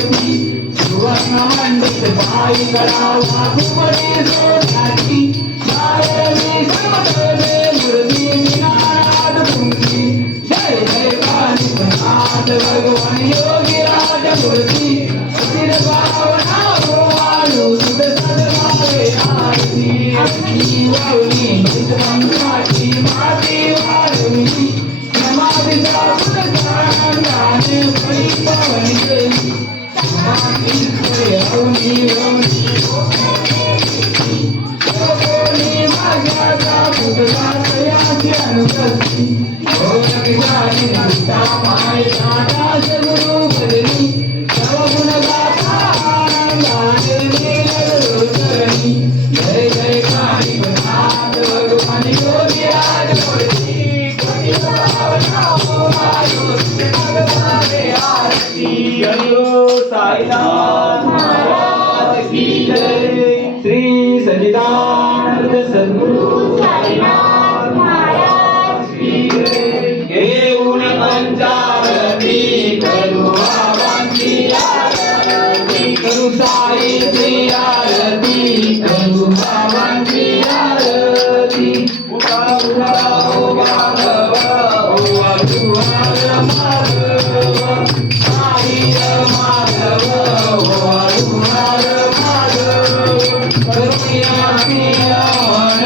सुवर्ण मंडित आई करावा घुमडी सोन्याची सावली समतले मूर्ती विनाद पुंगी जय जय कानिपनाथ भगवान योगी राज मूर्ती सिर भावना गोवालू सुध सदमावे आरती आरती वावली मंत्राची माती वाळवी नमामि साधुन गाने परी पवन गई माती होनी होनी माग्याचा पुतळा तयाची अनुपस्थिती ओळख झाली नसता माय दादा सगुरु बदली सर्व गुण गाथा आनंदाने नीलगलो चरणी जय जय कानिपनाथ भगवान योगी राज मूर्ती कोटी भावना ओवाळू भगवाने आरती जयो साईनाथ महाराज की जय श्री सच्चिदानंद सद्गुरु साईनाथ महाराज की जय घेऊन पंचारती करू बाबांची आरती करू साईची आरती करू बाबांची आरती उठा उठा ओ माधव ओ अरुणाल माधव साई माधव ओ अरुणाल माधव करुणा मन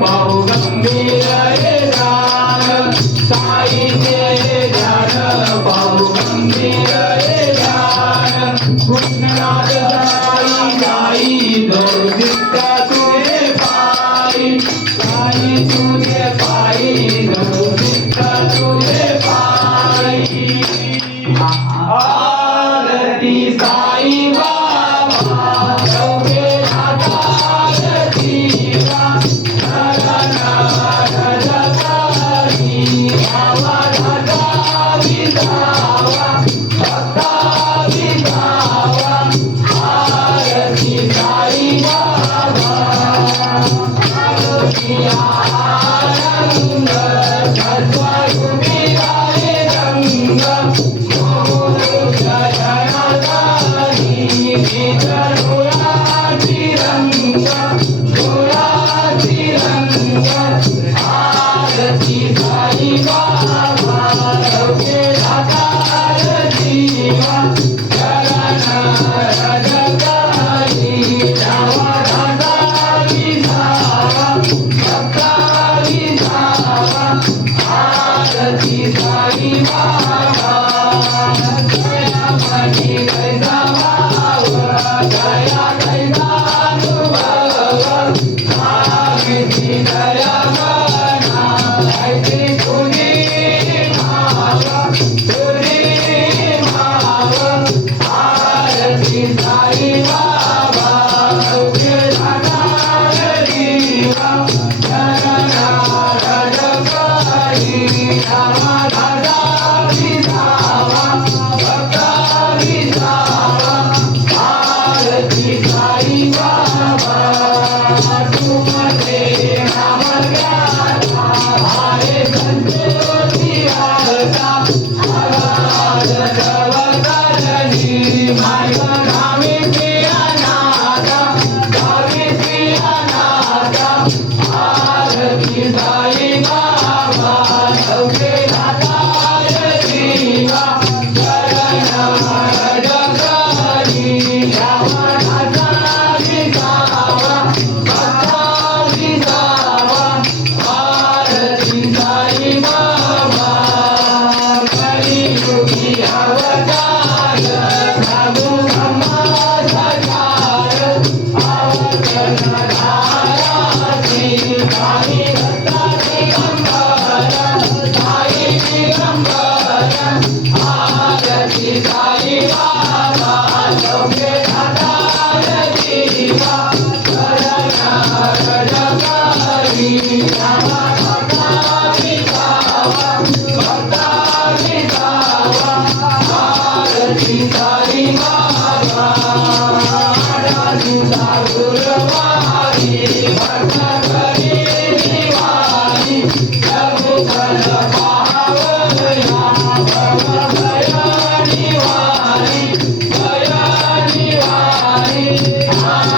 पाहू गंभीर हे ध्यान साई ते ध्यान पाहू गंभीर हे ध्यान कृष्णनाथ साई साई दौदित्य तुझे पाई साई तुझे पाई दौदित्य तुझे पाई आरती साई बाबा योगे आरती Hare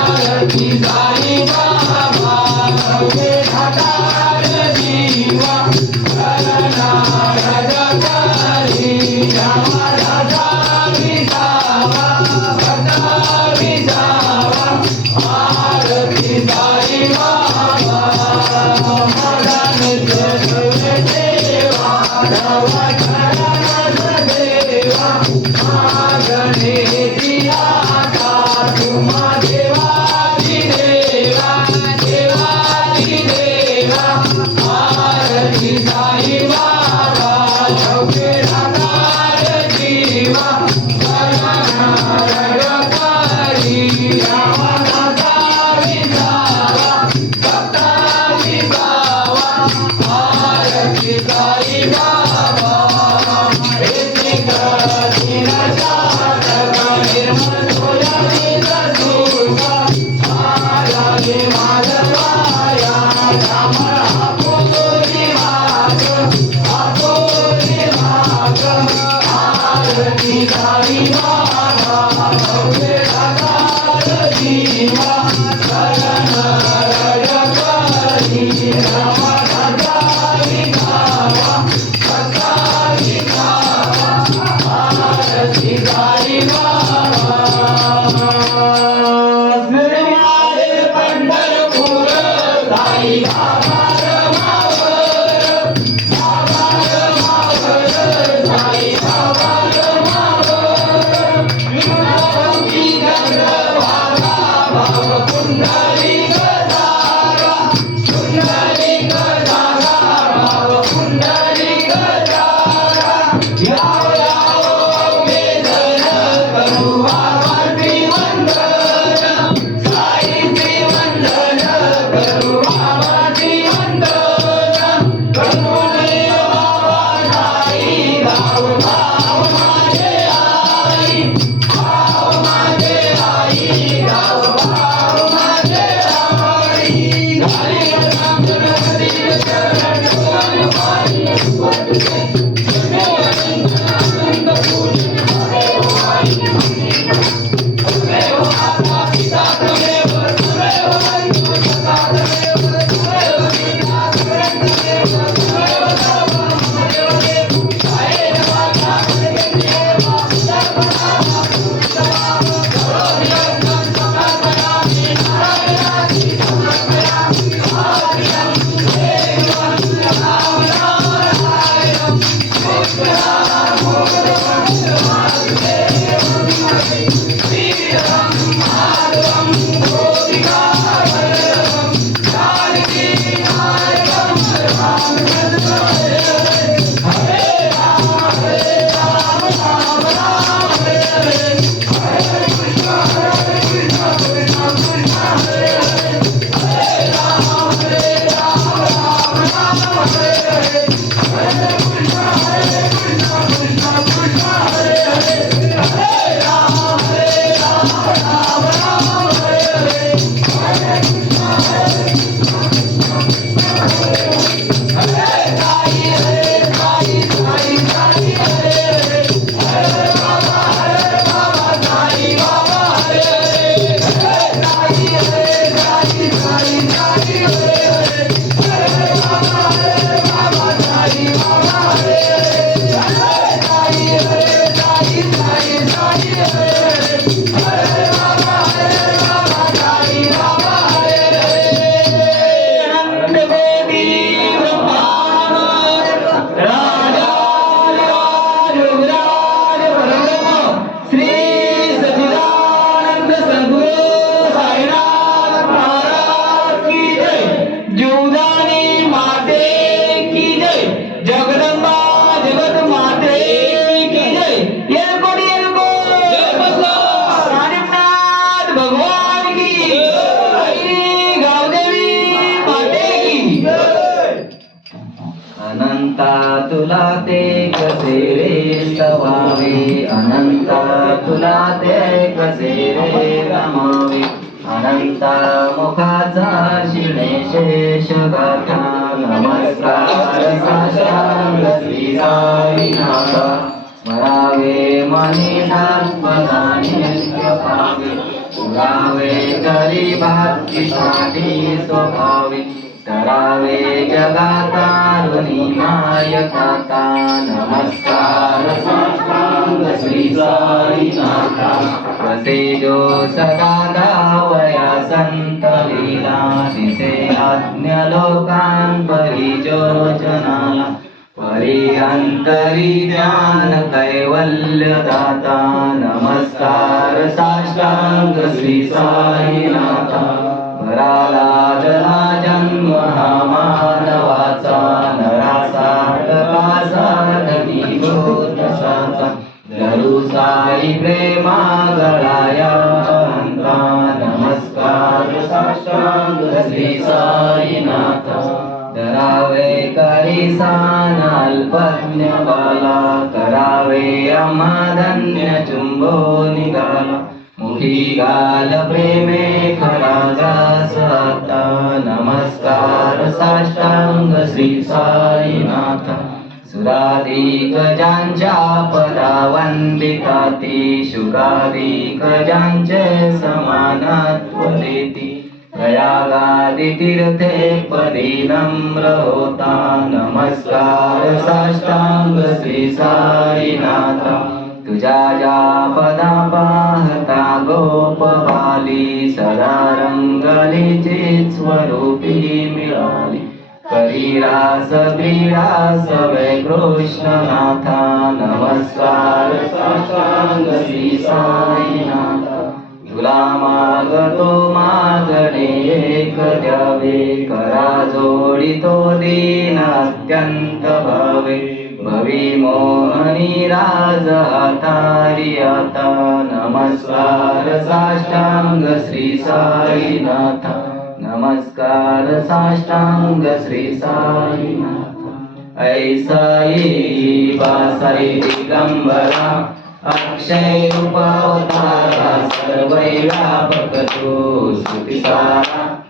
अनंता तुला ते कसे रे स्तवावे, अनंता तुला ते कसे रे रमावे. अनंता मुखाचा शिणे शेष गाथा, नमस्कार साष्टांग श्री साईनाथा. स्मरावे मनी पदाने पावे, पुरावे करी भक्तीसाठी स्वभावे. करावे जगातारुणी मायकाता, नमस्कार साष्टांग श्री साईनाथा. वसे जो सदा धावया संत लीला, दिसे आज्ञ लोकांपरी योजनाला. परी अंतरी ज्ञान कैवल्य दाता, नमस्कार साष्टांग श्री साईनाथा. परालादला जन्म हा मानवाचा, नरासाधका साधनी भूतसाचा. धरू साई प्रेमा गळाया अंता, नमस्कार साष्टांग श्री साईनाथा. धरावे करी सान अल्पज्ञ बाला, करावे आम्हा धन्य चुंबो निघाला. मुखी गाल प्रेमे खरा जास आता, नमस्कार साष्टांग श्री साईनाथा. सुराधिक ज्यांच्या पदा वंदिताती, शुगाधिक ज्यांचे समानत्व देती. प्रयागादि तीर्थे पदी नम्र होता, नमस्कार साष्टांग श्री साईनाथा. तुझ्या ज्या पदा पाहता गोपबाली, सदा रंगलीची स्वरूपी मिळाली. करी रास क्रीडास वै कृष्णनाथा, नमस्कार साष्टांग श्री साईनाथा. तुला मागतो मागणे एक द्यावे, करा जोडितो दीन अत्यंत भावे. भवी मोहनी राज हातारी आता, नमस्कार साष्टांग श्री साईनाथा. नमस्कार साष्टांग श्री साईनाथा. ऐसाई बासाई दिगंबरा, अक्षय रूपावतारा, सर्वै व्यापक तो स्तुतिसारा.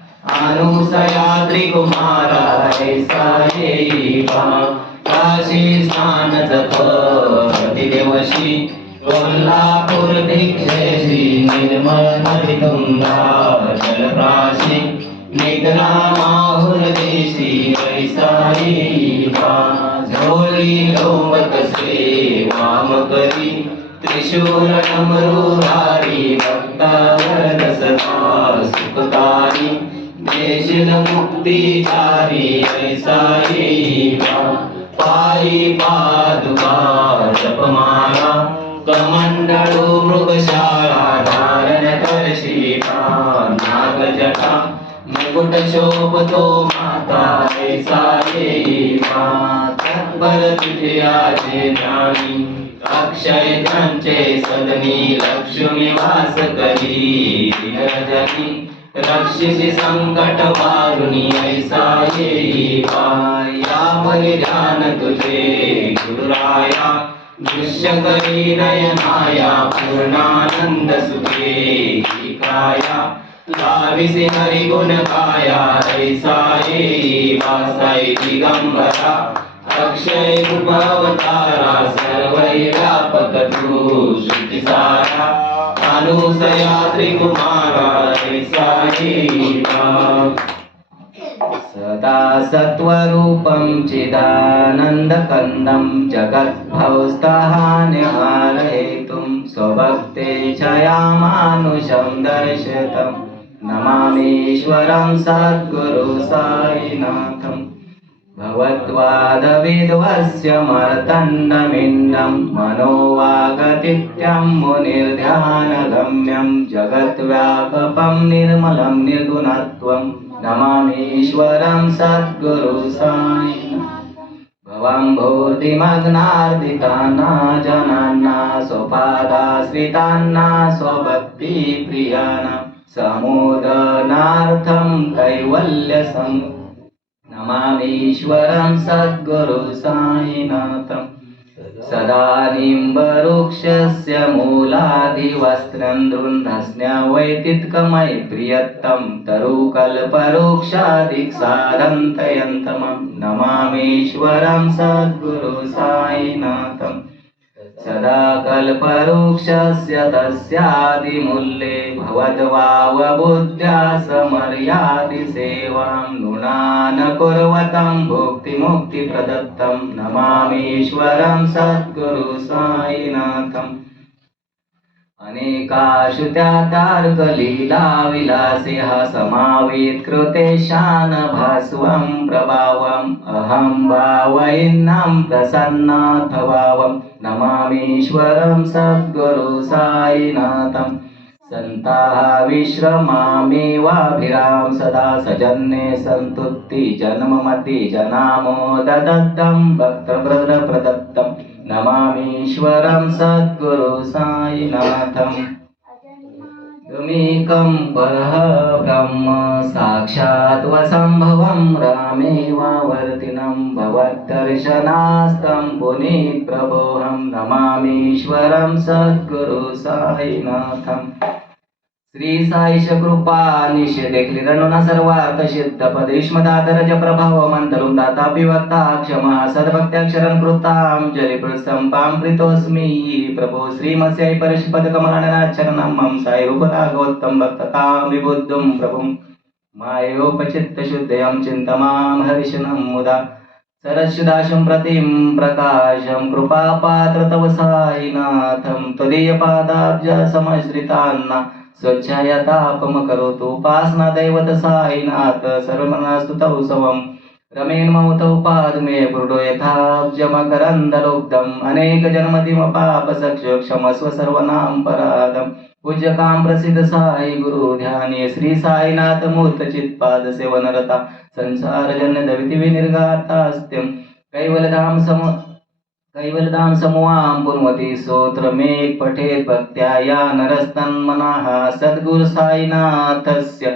अनुसया त्रिकुमारा, ऐसा येईबा. काशी स्नान जप प्रतिदेवशी, कोल्हापूर दीक्षेशी. निर्मल नदी तुंगा जलप्राशी, निघना माहुर देशी. ऐसा येईबा. झोळी लोमक से वाम करी, त्रिशूल डमरुधारी. भक्तावर सदा सुखकारी, देशील मुक्तिधारी. ऐसा येईबा. पायी पादुका जपमाला, कमंडळू मृगशाळा. धारण करशी नागजटा, मुकुट शोभतो माता. ऐसा येईबा. तत्पर तुझे आजे ज्ञानी, अक्षय त्यांचे सदनी. लक्ष्मी वास करी रजनी, रक्षिसी संकट वारुणी. ऐसा येईबा. यावरी ध्यान तुझे गुरुराया, दृश्य करी नयनाया. पूर्णानंद सुखे ही काया, लाविसी हरि गुण गाया. ऐसा येईबा. साई दिगंबरा, अक्षय रूप अवतारा. सर्वै व्यापक तू श्रुतिसारा, अनुसया त्रिकुमारा. ऐसा येईबा. सदा सत्वरूपं चिदानन्दकन्दं, जगद्भवस्तहानिहारयितुं. स्वभक्तेच्छयामानुषं दर्शितं, नमामीश्वरं सद्गुरु साईनाथम्. भवद्वादविद्वस्य मर्तण्डमिन्दं, मनोवागतिथ्यं मुनिर्ध्यानगम्यं. जगद्व्यापकं निर्मलं निर्गुणत्वं, नमामीश्वरं सद्गुरु साईनाथम्. भवं भूतिमग्नार्दिताना जनाना, स्वपादाश्रिताना स्वभक्तिप्रियाणां. समोदनार्थं कैवल्यसम्. नमामीश्वरं सद्गुरु साईनाथम् सदा निम्बवृक्षस्य मूलाधिवस्त्रं दृढस्न्यवैतित्कमयि प्रियत्तं तरुकल्पवृक्षादिक्सादन्तयन्तमं नमामीश्वरं सद्गुरु साईनाथम् सदा कल्पवृक्षस्य तस्यादिमूल्ये भवद्भावबुद्ध्या समर्यादि सेवां नूनान् कुर्वतं भुक्तिमुक्तिप्रदत्तं नमामीश्वरं सद्गुरु साईनाथम् अनेकाशु त्या तार्कलीलाविलासेह समावित्कृतेशान भास्वं प्रभावम् अहं भावयिन्नं प्रसन्नाथभावं नमामीश्वरं सद्गुरु साईनाथम् संताः विश्रमामेवाभिराम सदा सजन्ये सन्तुत्ति जन्ममति जनामो ददत्तं भक्तप्रदप्रदत्तं नमामीश्वरं सद्गुरु साईनाथम् त्वमेकं परः ब्रह्म साक्षात् वसम्भवं रामेवावर्तिनं भवद्दर्शनास्तं पुनीतप्रभोऽहं नमामीश्वरं सद्गुरु साईनाथम् श्री साईश कृपा निषेधेखली रणुना सर्वार्थ सिद्ध पदेश्मदादरज प्रभाव मंतलुं दातापि वक्ता क्षमः सद्भक्त्याक्षरं कृतां जलिपृसंपां प्रीतोऽस्मि प्रभो श्रीमस्यै परिशुपदकमलाननाचरणं मम साई रूपरागोत्तम भक्ततां विबुद्धुं प्रभुं मायोपचित्तशुद्धयं चिन्तमां हरिशनं मुदा सरस्वदाशं प्रतिं प्रकाशं कृपापात्र तव साईनाथं त्वदीयपादाब्ज समश्रितान्ना स्वच्छायतापम करोतु उपासना दैवत साईनाथ सर्वमनास्तु तौ सवं रमेण मम तौ पादमे पुरुडो यथाब्जमकरन्दलोब्धम् अनेक जन्मदिम पाप सख्य क्षमस्व सर्वनाम पराधम पूज्यकां प्रसिद्ध साई गुरु ध्याने श्री साईनाथ मूर्त चित्पाद सेवनरता संसार जन्य दविति विनिर्गातास्त्यं कैवलधाम समूहां पुनवती स्तोत्रमेक पठेत् भक्त्या या नरस्तन्मनः सद्गुरु साईनाथस्य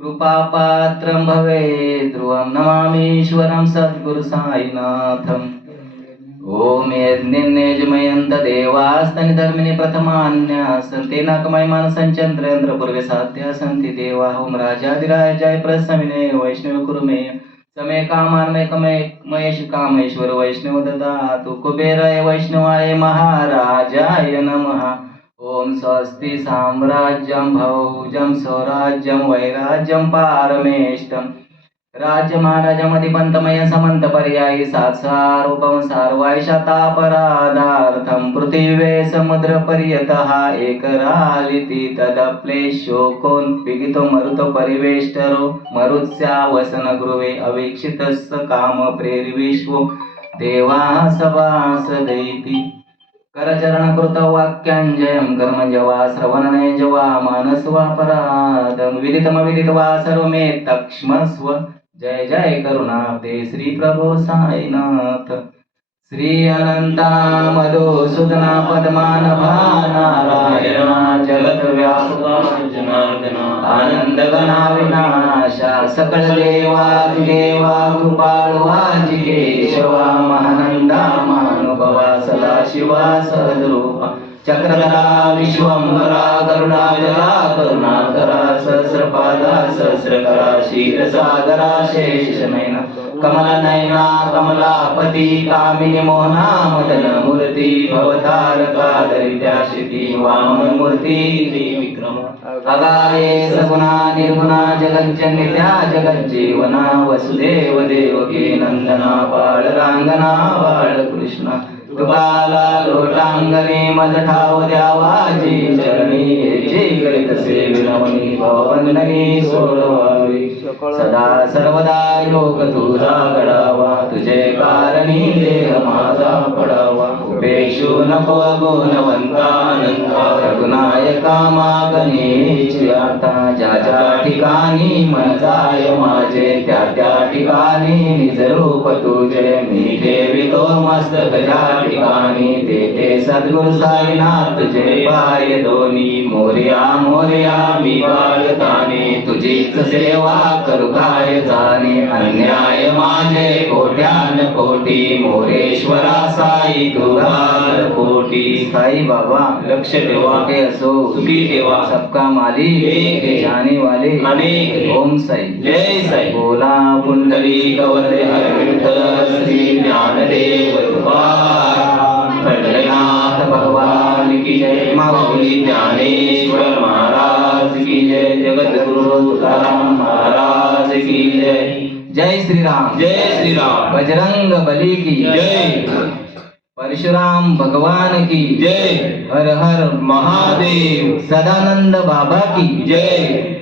कृपापात्रं भवेत् ध्रुवं नमामीश्वरं सद्गुरु साईनाथम् ओम यज्ञेन्यजमयन्त देवास्तनि धर्मिणि प्रथमान्या सन्ति नाकमयमान संचन्द्रेन्द्र पूर्वे साध्या सन्ति देवा ओम राजाधिराजाय प्रसमिने वैष्णव कुरुमे समे कामान्मयकमयेश कामेश्वर वैष्णव ददातु कुबेराय वैष्णवाय महाराजाय नमः ओम स्वस्ति साम्राज्यं भौजं स्वराज्यं वैराज्यं पारमेष्टं राज्यमहाराजमधिपन्तमय समन्त पर्यायी सात्सारूपं सार्वायशतापराधार्थं पृथिवे समुद्र पर्यतः एकरालिति तदप्लेशोकोन्पिगितो मरुतो परिवेष्टरो मरुत्स्यावसन गृहे अवीक्षितस्य काम प्रेरिविश्वो देवाः सभासदैति करचरणकृत वाक्यांजयं कर्मजवा श्रवणनयजवा मानसवापराधं विदितमविदित्वा सर्वमेतक्ष्मस्व जय जय करुणाब्धे श्री प्रभो साईनाथ श्री अनंता मधुसूदना पद्मानभा नारायणा जगत व्यापका जनार्दना आनंदगणा विनाशा सकल देवादिदेवा कृपाळुवा जिगेशवा महानंदा महानुभवा सदाशिवा सद्रूपा चक्रधरा विश्वंभरा करुणाजला करुणाकरा सहस्रपादा सहस्रकरा क्षीरसागरा शेषनयना कमलनयना कमलापति कामिनी मोहना मदन मूर्ति भवतारका दरिद्राशिति वामन मूर्ति विक्रम अगाये सगुणा निर्गुणा जगज्जनित्या जगज्जीवना वसुदेव देवकी नंदना बाळरांगना बाळकृष्ण कृपाला लोटांगणी मजठाव द्यावाजी चरणी जे करीत सेविनवनी भववंदनी सोडवावी सदा सर्वदा योग तुझा घडावा तुझे कारणी देह माझा पडावा कृपेशु नको गुणवंतानंता रघुनायका मागणे आता ज्या ज्या ठिकाणी मन जाय माझे त्या त्या ठिकाणी निज रूप तुझे मी ठेवितो मस्तक ज्या ठिकाणी ते ते सद्गुरु साईनाथ तुझे पाय दोन्ही मोरया मोरया मी बाळताने तुझीच सेवा करू काय जाणे अन्याय माझे कोट्यान कोटी मोरेश्वरा साई तुझा कोटी साई बाबा लक्ष ठेवा के असो सुखी ठेवा सबका मालिक एक जाने वाले अनेक ओम साई जय साई बोला पुंडली कवरे हर विठ्ठल श्री ज्ञानदेव तुकाराम पंढरीनाथ भगवान की जय माऊली ज्ञानेश्वर महाराज की जय जगद्गुरु तुकाराम महाराज की जय जय श्री राम बजरंग बली की जय परशुराम भगवान की जय हर हर महादेव सदानंद बाबा की जय